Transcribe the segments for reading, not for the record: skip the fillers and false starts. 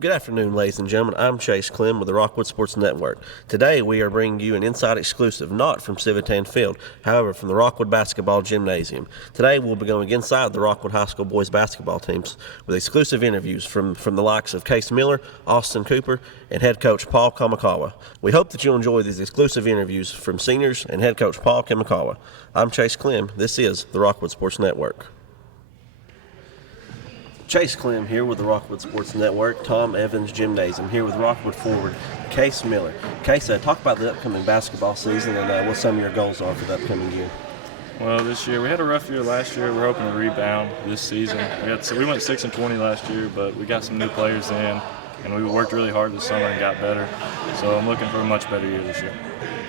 Good afternoon, ladies and gentlemen. I'm Chase Clem with the Rockwood Sports Network. Today we are bringing you an inside exclusive, not from Civitan Field, however from the Rockwood Basketball Gymnasium. Today we'll be going inside the Rockwood High School boys basketball teams with exclusive interviews from the likes of Case Miller, Austin Cooper, and head coach Paul Kamakawa. We hope that you'll enjoy these exclusive interviews from seniors and head coach Paul Kamakawa. I'm Chase Clem. This is the Rockwood Sports Network. Chase Clem here with the Rockwood Sports Network, Tom Evans Gymnasium, here with Rockwood forward Case Miller. Case, talk about the upcoming basketball season and what some of your goals are for the upcoming year. Well, this year, we had a rough year last year. We're hoping to rebound this season. We went 6-20 last year, but we got some new players in, and we worked really hard this summer and got better. So I'm looking for a much better year this year.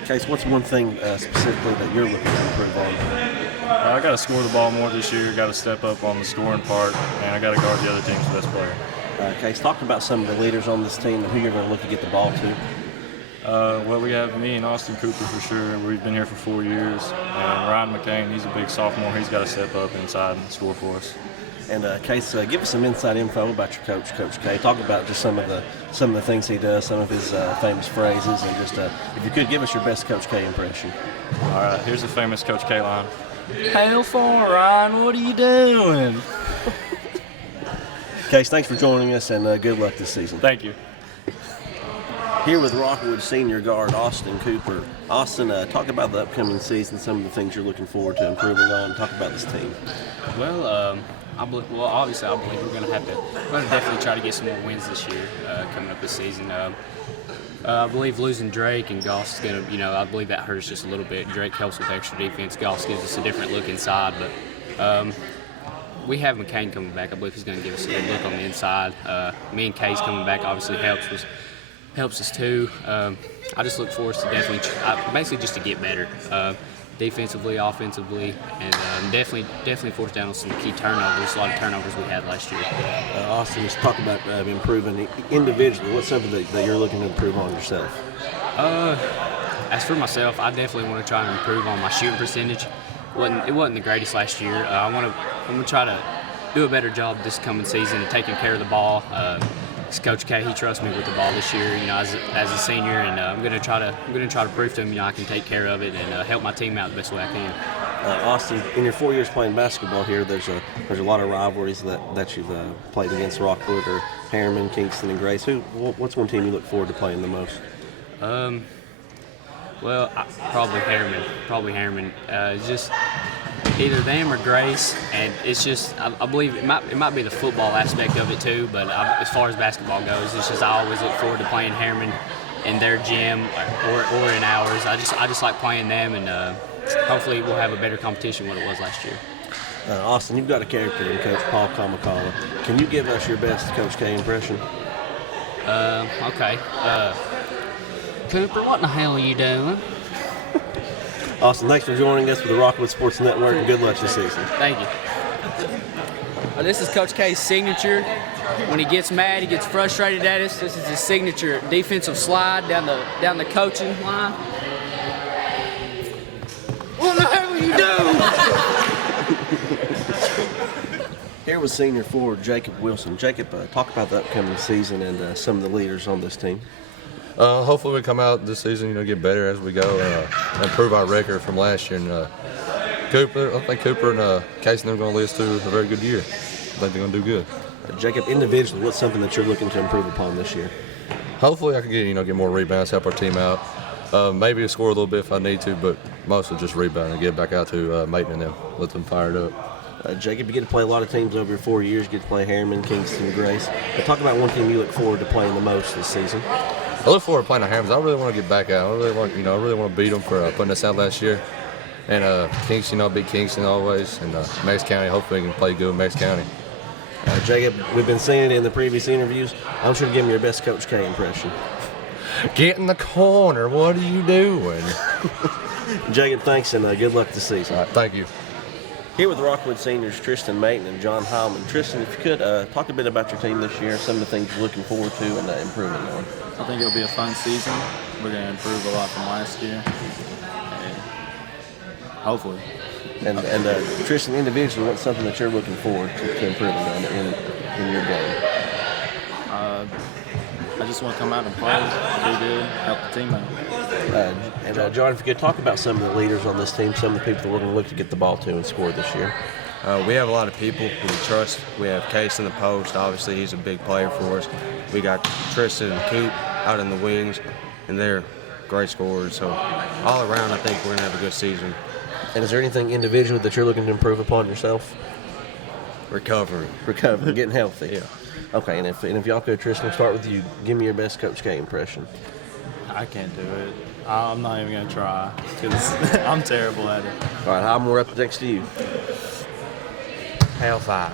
Case, what's one thing specifically that you're looking to improve on? I got to score the ball more this year, got to step up on the scoring part, and I got to guard the other team's best player. Case, talk about some of the leaders on this team and who you're going to look to get the ball to. Well, we have me and Austin Cooper for sure. We've been here for 4 years. And Ryan McCain, he's a big sophomore. He's got to step up inside and score for us. And Case, give us some inside info about your coach, Coach K. Talk about just some of the things he does, some of his famous phrases, and just if you could give us your best Coach K impression. All right, here's the famous Coach K line. Hail for Ryan, what are you doing? Case, thanks for joining us, and good luck this season. Thank you. Here with Rockwood senior guard Austin Cooper. Austin, talk about the upcoming season, some of the things you're looking forward to improving on. Talk about this team. Well, obviously, I believe we're going to definitely try to get some more wins this year coming up this season. I believe losing Drake and Gaus is going to, I believe that hurts just a little bit. Drake helps with extra defense. Gaus gives us a different look inside, but we have McCain coming back. I believe he's going to give us a good look on the inside. Me and Case coming back obviously helps us too. I just look forward to basically just to get better. Defensively, offensively, and definitely forced down on some key turnovers. A lot of turnovers we had last year. Austin, just talk about improving individually. What's something that you're looking to improve on yourself? As for myself, I definitely want to try to improve on my shooting percentage. It wasn't the greatest last year. I'm gonna try to do a better job this coming season of taking care of the ball. Coach K, he trusts me with the ball this year, as a senior, and I'm gonna try to prove to him, I can take care of it and help my team out the best way I can. Austin, in your 4 years playing basketball here, there's a lot of rivalries that you've played against Rockwood or Heilman, Kingston, and Grace. What's one team you look forward to playing the most? Well, probably Heilman. It's just either them or Grace, and it's just I believe it might be the football aspect of it too. But as far as basketball goes, it's just I always look forward to playing Heilman in their gym or in ours. I just like playing them, and hopefully we'll have a better competition than what it was last year. Austin, you've got a character in Coach Paul Kamakawa. Can you give us your best Coach K impression? Okay. Cooper, what in the hell are you doing? Austin, thanks for joining us with the Rockwood Sports Network, and good luck this season. Thank you. This is Coach K's signature. When he gets mad, he gets frustrated at us. This is his signature defensive slide down the coaching line. What the hell are you doing? Here with senior forward Jacob Wilson. Jacob, talk about the upcoming season and some of the leaders on this team. Hopefully we come out this season, get better as we go, improve our record from last year. And I think Cooper and Case and them are going to lead us to a very good year. I think they're going to do good. Jacob, individually, what's something that you're looking to improve upon this year? Hopefully I can get more rebounds, help our team out. Maybe score a little bit if I need to, but mostly just rebound and get back out to Mayton and them, let them fired up. Jacob, you get to play a lot of teams over your 4 years. You get to play Heilman, Kingston, Grace. But talk about one team you look forward to playing the most this season. I look forward to playing the Hammers. I really want to get back out. I really want to beat them for putting us out last year. And Kingston, beat Kingston always. And Max County, hopefully we can play good with Max County. Jacob, we've been seeing it in the previous interviews. I'm sure to give me your best Coach K impression. Get in the corner. What are you doing? Jacob, thanks, and good luck this season. All right, thank you. Here with Rockwood seniors Triston, Mayton, and John Heilman. Triston, if you could talk a bit about your team this year, some of the things you're looking forward to and improving on. I think it'll be a fun season. We're going to improve a lot from last year. And hopefully. And Triston, individually, what's something that you're looking forward to improving on in your game? I just want to come out and play, do good, help the team out. John, if you could talk about some of the leaders on this team, some of the people that we're going to look to get the ball to and score this year. We have a lot of people who we trust. We have Case in the post. Obviously, he's a big player for us. We got Triston and Coop out in the wings, and they're great scorers. So all around, I think we're going to have a good season. And is there anything individually that you're looking to improve upon yourself? Recovering, getting healthy. Yeah. Okay, and if y'all could, Triston, we'll start with you. Give me your best Coach K impression. I can't do it. I'm not even going to try because I'm terrible at it. All right, Heilman, we're up next to you. Hellfire.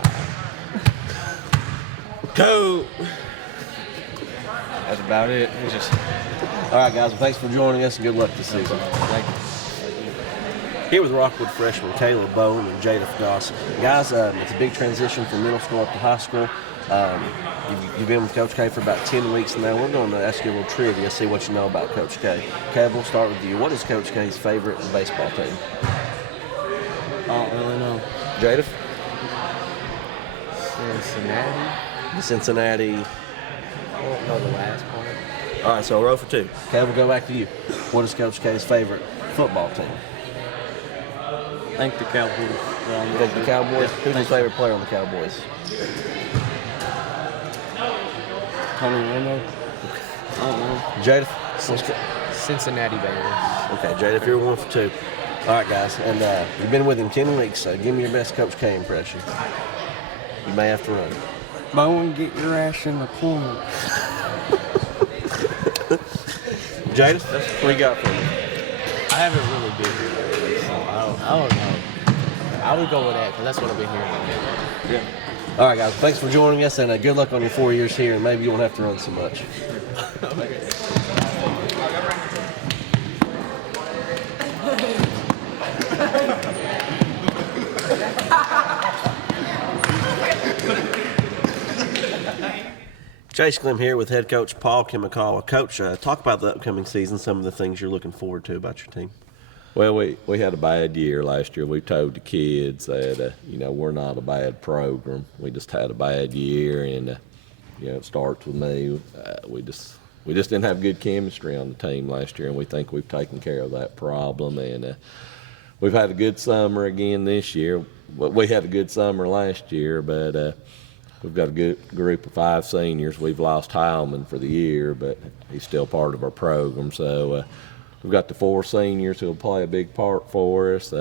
Go. That's about it. It's just. All right, guys. Well, thanks for joining us, and good luck this season. Thank you. Here with Rockwood freshmen Caleb Bowen and Jaidev Gaus. Guys, it's a big transition from middle school up to high school. You've been with Coach K for about 10 weeks now. We're going to ask you a little trivia, see what you know about Coach K. Caleb, we'll start with you. What is Coach K's favorite baseball team? I don't really know. Jaidev? Cincinnati? The Cincinnati. I don't know the last part. All right, so row for two. Caleb, we'll go back to you. What is Coach K's favorite football team? I think the Cowboys. You think the Cowboys? Yeah, Who's your favorite player on the Cowboys? I don't know. Jaidev? Cincinnati Bengals. Okay, Jaidev, you're 1 for 2. All right, guys, and you've been with him 10 weeks, so give me your best Coach K impression. You may have to run. Bowen, get your ass in the corner. Jaidev, what you got for me? I haven't really been here, so I don't know. I would go with that because that's what I've been hearing. Yeah. All right, guys, thanks for joining us, and good luck on your 4 years here, and maybe you won't have to run so much. Chase Clem here with head coach Paul Kimikawa. Coach, talk about the upcoming season, some of the things you're looking forward to about your team. Well, we had a bad year last year. We told the kids that, we're not a bad program. We just had a bad year, and, it starts with me. We just didn't have good chemistry on the team last year, and we think we've taken care of that problem. And we've had a good summer again this year. We had a good summer last year, but we've got a good group of 5 seniors. We've lost Heilman for the year, but he's still part of our program. So we've got the 4 seniors who will play a big part for us.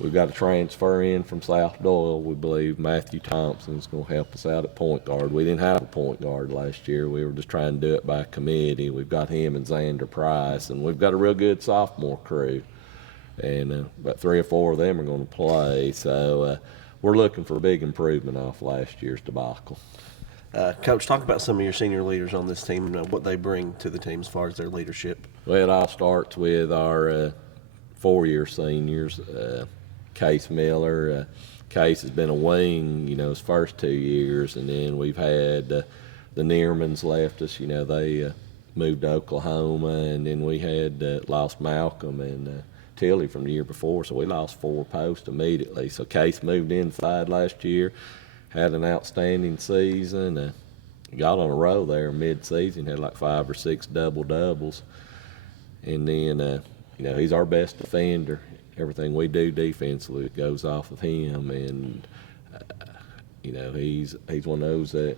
We've got a transfer in from South Doyle. We believe Matthew Thompson's going to help us out at point guard. We didn't have a point guard last year. We were just trying to do it by committee. We've got him and Xander Price, and we've got a real good sophomore crew. And about 3 or 4 of them are going to play. So we're looking for a big improvement off last year's debacle. Coach, talk about some of your senior leaders on this team and what they bring to the team as far as their leadership. Well, it all starts with our 4-year seniors. Case Miller. Case has been a wing, his first 2 years, and then we've had the Nearmans left us. They moved to Oklahoma, and then we had lost Malcolm and Tilly from the year before, so we lost 4 posts immediately. So Case moved inside last year, had an outstanding season, got on a roll there mid-season, had like 5 or 6 double-doubles. And then, he's our best defender. Everything we do defensively goes off of him, and, he's one of those that,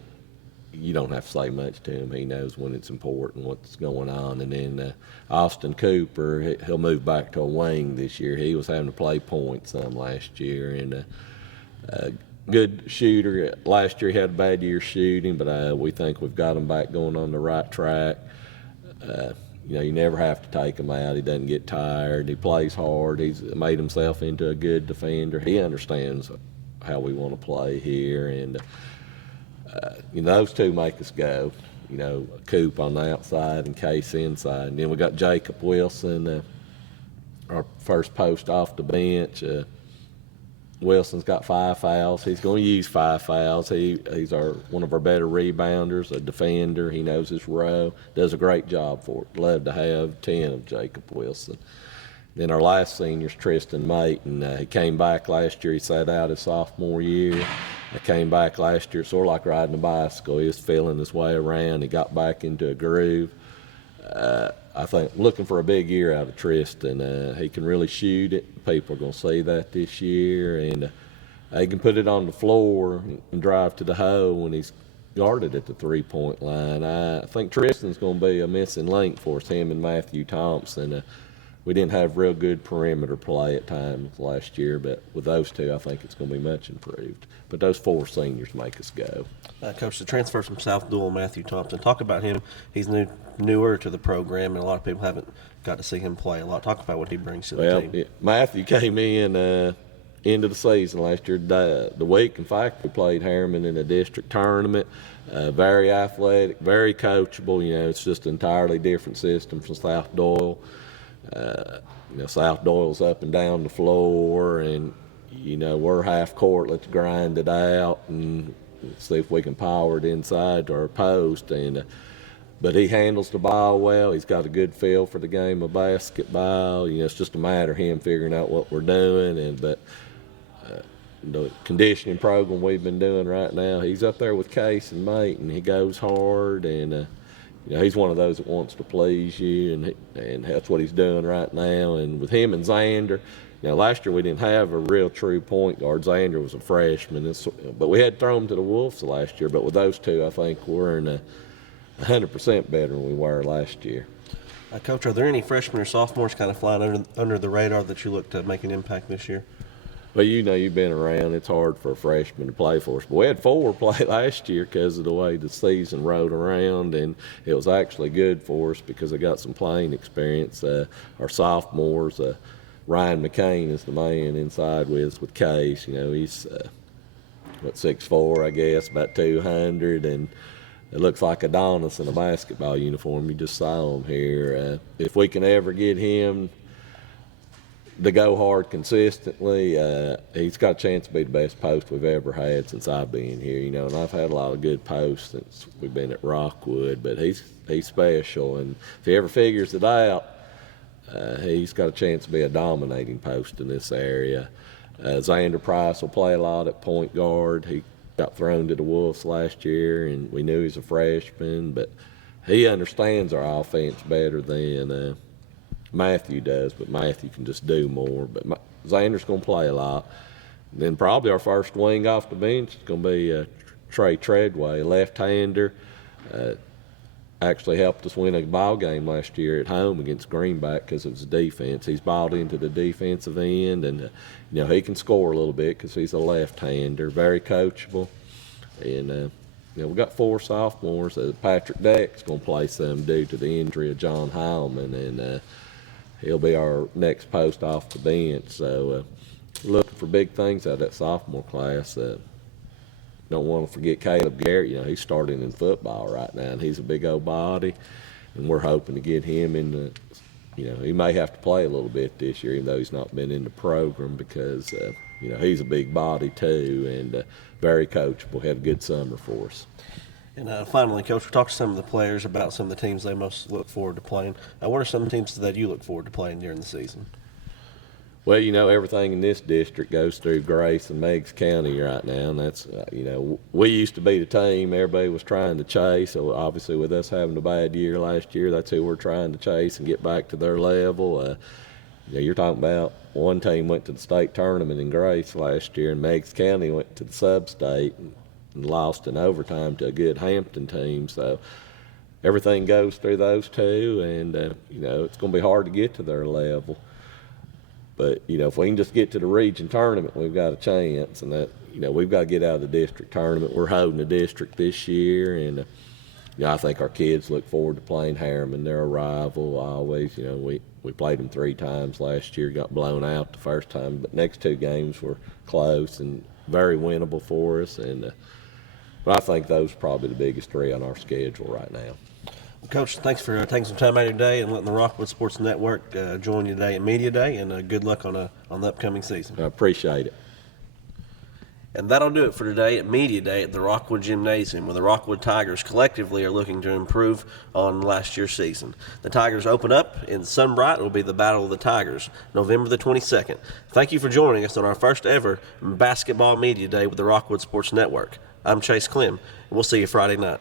you don't have to say much to him. He knows when it's important, what's going on. And then Austin Cooper, he'll move back to a wing this year. He was having to play point some last year, and good shooter. Last year he had a bad year shooting, but we think we've got him back going on the right track. You never have to take him out. He doesn't get tired. He plays hard. He's made himself into a good defender. He understands how we want to play here, and those two make us go. Coop on the outside and Case inside. And then we got Jacob Wilson, our first post off the bench. Wilson's got 5 fouls. He's going to use 5 fouls. He's one of our better rebounders, a defender. He knows his role. Does a great job for it. Love to have 10 of Jacob Wilson. Then our last senior's Triston Mayton. He came back last year. He sat out his sophomore year. He came back last year sort of like riding a bicycle. He was feeling his way around. He got back into a groove. I think looking for a big year out of Triston. He can really shoot it. People are going to see that this year. And he can put it on the floor and drive to the hole when he's guarded at the three-point line. I think Triston's going to be a missing link for us, him and Matthew Thompson. We didn't have real good perimeter play at times last year, but with those two, I think it's going to be much improved. But those 4 seniors make us go. Coach, the transfer from South Dual, Matthew Thompson, talk about him. He's newer to the program, and a lot of people haven't got to see him play a lot. Talk about what he brings to the team. Matthew came in into the season last year. The week, in fact, we played Heilman in a district tournament. Very athletic, very coachable. It's just an entirely different system from South Doyle. South Doyle's up and down the floor, and we're half court. Let's grind it out and see if we can power it inside to our post. But he handles the ball well. He's got a good feel for the game of basketball. It's just a matter of him figuring out what we're doing. But the conditioning program we've been doing right now, he's up there with Case and Mayton. He goes hard, and he's one of those that wants to please you, and that's what he's doing right now. And with him and Xander, last year we didn't have a real true point guard. Xander was a freshman, but we had to throw him to the Wolves last year. But with those two, I think we're in 100% better than we were last year. Coach, are there any freshmen or sophomores kind of flying under the radar that you look to make an impact this year? Well, you've been around. It's hard for a freshman to play for us. But we had 4 play last year because of the way the season rode around, and it was actually good for us because they got some playing experience. Our sophomores, Ryan McCain is the man inside with Case. He's 6'4", I guess, about 200, and it looks like Adonis in a basketball uniform. You just saw him here. If we can ever get him to go hard consistently, he's got a chance to be the best post we've ever had since I've been here. And I've had a lot of good posts since we've been at Rockwood, but he's special, and if he ever figures it out, he's got a chance to be a dominating post in this area. Xander Price will play a lot at point guard. He got thrown to the Wolves last year, and we knew he was a freshman, but he understands our offense better than Matthew does, but Matthew can just do more. But Xander's going to play a lot. And then probably our first wing off the bench is going to be Trey Treadway, a left-hander. Actually helped us win a ball game last year at home against Greenback because of his defense. He's bought into the defensive end, and he can score a little bit because he's a left-hander, very coachable. And we've got 4 sophomores. Patrick Deck's going to play some due to the injury of John Heilman, and he'll be our next post off the bench. So looking for big things out of that sophomore class. Don't want to forget Caleb Garrett. He's starting in football right now, and he's a big old body, and we're hoping to get him in the, he may have to play a little bit this year, even though he's not been in the program because, he's a big body too, and very coachable. Had a good summer for us. And finally, Coach, we talked to some of the players about some of the teams they most look forward to playing. What are some teams that you look forward to playing during the season? Well, everything in this district goes through Grace and Meigs County right now, and that's, we used to be the team everybody was trying to chase. So obviously with us having a bad year last year, that's who we're trying to chase and get back to their level. You're talking about one team went to the state tournament in Grace last year, and Meigs County went to the sub-state. and lost in overtime to a good Hampton team. So everything goes through those two, and it's going to be hard to get to their level. But if we can just get to the region tournament, we've got a chance. And that we've got to get out of the district tournament. We're holding the district this year, and I think our kids look forward to playing Heilman. They're a rival always. We played them 3 times last year, got blown out the first time, but next 2 games were close and very winnable for us. And but I think those are probably the biggest 3 on our schedule right now. Coach, thanks for taking some time out of your day and letting the Rockwood Sports Network join you today at Media Day, and good luck on the upcoming season. I appreciate it. And that'll do it for today at Media Day at the Rockwood Gymnasium, where the Rockwood Tigers collectively are looking to improve on last year's season. The Tigers open up in Sunbright. It will be the Battle of the Tigers, November the 22nd. Thank you for joining us on our first ever Basketball Media Day with the Rockwood Sports Network. I'm Chase Clem, and we'll see you Friday night.